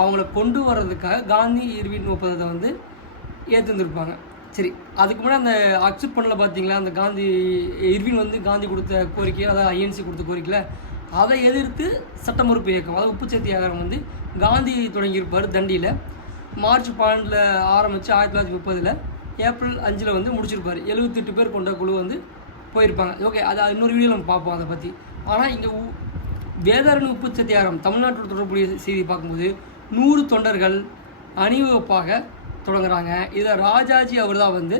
அவங்கள கொண்டு வர்றதுக்காக காந்தி இர்வின் ஒப்பந்தத்தை வந்து ஏற்றுந்துருப்பாங்க. சரி, அதுக்கு முன்னாடி அந்த அக்செப்ட் பண்ணல பார்த்தீங்களா, அந்த காந்தி இர்வின் வந்து காந்தி கொடுத்த கோரிக்கை, அதாவது ஐஎன்சி கொடுத்த கோரிக்கையில் அதை எதிர்த்து சட்ட மறுப்பு இயக்கம், அதாவது உப்பு சத்தியாகிரகம் வந்து காந்தி தொடங்கியிருப்பார் தண்டியில். மார்ச் 12 ஆரம்பித்து 1930 ஏப்ரல் 5 வந்து முடிச்சிருப்பார். 78 பேர் கொண்ட குழு வந்து போயிருப்பாங்க. ஓகே, அது இன்னொரு வீடியோ நம்ம பார்ப்போம் அதை பற்றி. ஆனால் இங்கே வேதாரண்ய உப்பு சத்தியாகிரகம் தமிழ்நாட்டோட தொடர்புடைய செய்தி பார்க்கும்போது 100 தொண்டர்கள் அணிவகுப்பாக தொடங்குறாங்க. இதை ராஜாஜி அவர் தான் வந்து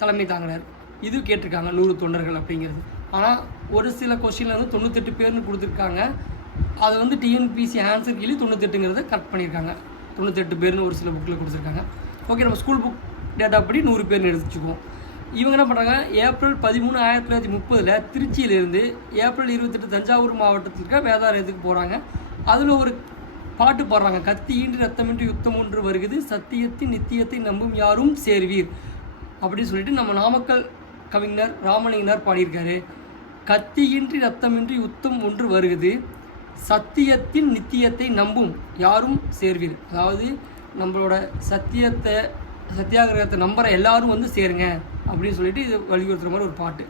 தலைமை தாங்கினார். இது கேட்டிருக்காங்க 100 தொண்டர்கள் அப்படிங்கிறது. ஆனால் ஒரு சில கொஸ்டினில் வந்து 98 பேர்னு கொடுத்துருக்காங்க. அதை வந்து டிஎன்பிசி ஆன்சர் கீழே 98ங்கிறத கட் பண்ணியிருக்காங்க. 98 பேர்னு ஒரு சில புக்கில் கொடுத்துருக்காங்க. ஓகே, நம்ம ஸ்கூல் புக் டேட்டா படி 100 பேர்னு எடுத்துச்சுக்குவோம். இவங்க என்ன பண்ணுறாங்க, ஏப்ரல் 13 1930 திருச்சியிலேருந்து ஏப்ரல் 28 தஞ்சாவூர் மாவட்டத்திற்கு வேதாரண்யத்துக்கு போகிறாங்க. அதில் ஒரு பாட்டு பாடுறாங்க. கத்தியின்றி ரத்தமின்றி யுத்தம் ஒன்று வருகிறது, சத்தியத்தின் நித்தியத்தை நம்பும் யாரும் சேர்வீர் அப்படின்னு சொல்லிட்டு நம்ம நாமக்கல் கவிஞர் ராமலிங்கனார் பாடியிருக்காரு. கத்தியின்றி ரத்தமின்றி யுத்தம் ஒன்று வருகிறது, சத்தியத்தின் நித்தியத்தை நம்பும் யாரும் சேர்வீர். அதாவது நம்மளோட சத்தியாகிரகத்தை நம்புகிற எல்லாரும் வந்து சேருங்க அப்படின்னு சொல்லிட்டு இது வலியுறுத்துகிற மாதிரி ஒரு பாட்டு.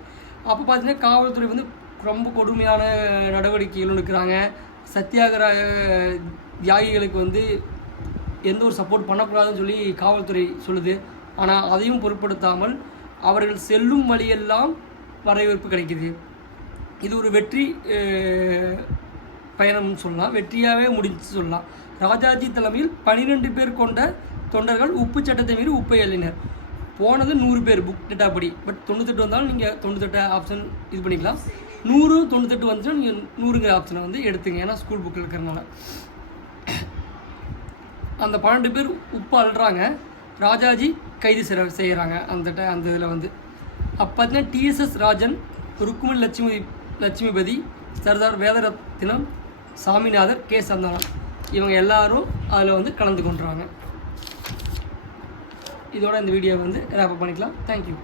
அப்போ பார்த்தீங்கன்னா காவல்துறை வந்து ரொம்ப கொடுமையான நடவடிக்கைகள் எடுக்கிறாங்க. சத்தியாகிரக தியாகிகளுக்கு வந்து எந்த ஒரு சப்போர்ட் பண்ணக்கூடாதுன்னு சொல்லி காவல்துறை சொல்லுது. ஆனால் அதையும் பொருட்படுத்தாமல் அவர்கள் செல்லும் வழியெல்லாம் வரவேற்பு கிடைக்கிது. இது ஒரு வெற்றி பயணம்னு சொல்லலாம், வெற்றியாகவே முடிஞ்சு சொல்லலாம். ராஜாஜி தலைமையில் 12 பேர் கொண்ட தொண்டர்கள் உப்பு சட்டத்தை மீறி உப்பை எல்லினர். போனது 100 பேர் புக் டேட்டா படி. பட் 98 வந்தாலும் நீங்கள் 98 ஆப்ஷன் இது பண்ணிக்கலாம். 100 98 வந்துச்சுன்னா நீங்கள் 100ங்கிற ஆப்ஷனை வந்து எடுத்துங்க, ஏன்னா ஸ்கூல் புக்கில் இருக்கிறனால. அந்த 12 பேர் உப்பு அள்ளுறாங்க, ராஜாஜி கைது செய்கிறாங்க அந்த இதில் வந்து. அப்போ பார்த்தீங்கன்னா டிஎஸ்எஸ் ராஜன், ருக்குமணி லட்சுமிபதி, சர்தார் வேதரத்னம், சாமிநாதர், கே சந்தானம் இவங்க எல்லாரும் அதில் வந்து கலந்து கொண்டுறாங்க. இதோட இந்த வீடியோவை வந்து ரேப் பண்ணிக்கலாம். தேங்க்யூ.